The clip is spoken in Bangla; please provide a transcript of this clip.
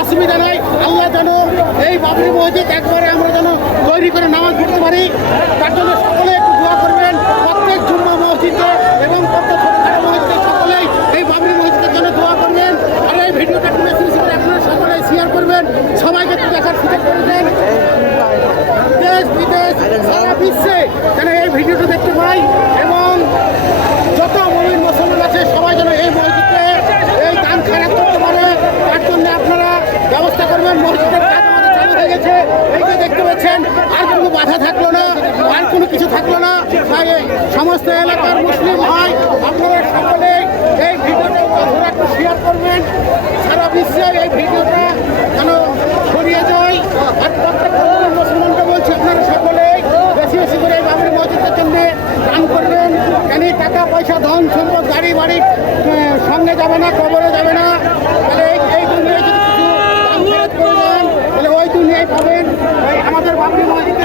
অসুবিধা নাই। আল্লাহ যেন এই বাবরি মসজিদ একবারে আমরা যেন তৈরি করে নামাজ পড়তে পারি, তার জন্য সকলে একটু দোয়া করবেন। প্রত্যেক জুম্মা মসজিদে এবং প্রত্যেক ছোটখাটো মসজিদে সকলেই এই বাবরি মসজিদের জন্য দোয়া করবেন। আর এই ভিডিওটা একটু বেশি বেশি করে আপনারা সকলে শেয়ার করবেন, সবাইকে একটু দেখার সুযোগ করে দেন। দেশ বিদেশ সারা বিশ্বে যেন এই ভিডিওটা দেখতে পাই এবং যত মুমিন মুসলমান আছে সবাই যেন এই মসজিদে এই দান খারাপ করতে পারে, তার জন্য আপনারা ব্যবস্থা করবেন। মসজিদের কাজ আমাদের চালু হয়ে গেছে, এই যে দেখতে পাচ্ছেন, আর কোনো বাধা থাকলো না, আর কোনো কিছু থাকলো না। তাই সমস্ত এলাকার মুসলিম হয় আপনারা সকলে এই ভিডিওটা একটু শেয়ার করবেন, সারা বিশ্বে এই ভিডিওটা যেন ছড়িয়ে যায়। আর প্রত্যেক মুসলমানকে বলছি আপনারা সকলে বেশি বেশি করে এই বাবরি মসজিদের জন্য দান করবেন। কেন টাকা পয়সা ধন সম্পদ গাড়ি বাড়ি সঙ্গে যাবে না, কবরে যাবে না। তাহলে এই দুনিয়ায় যদি কিছু দান খরচ করে দেন তাহলে ওই দুনিয়ায় পাবেন। আমাদের বাবরি মসজিদ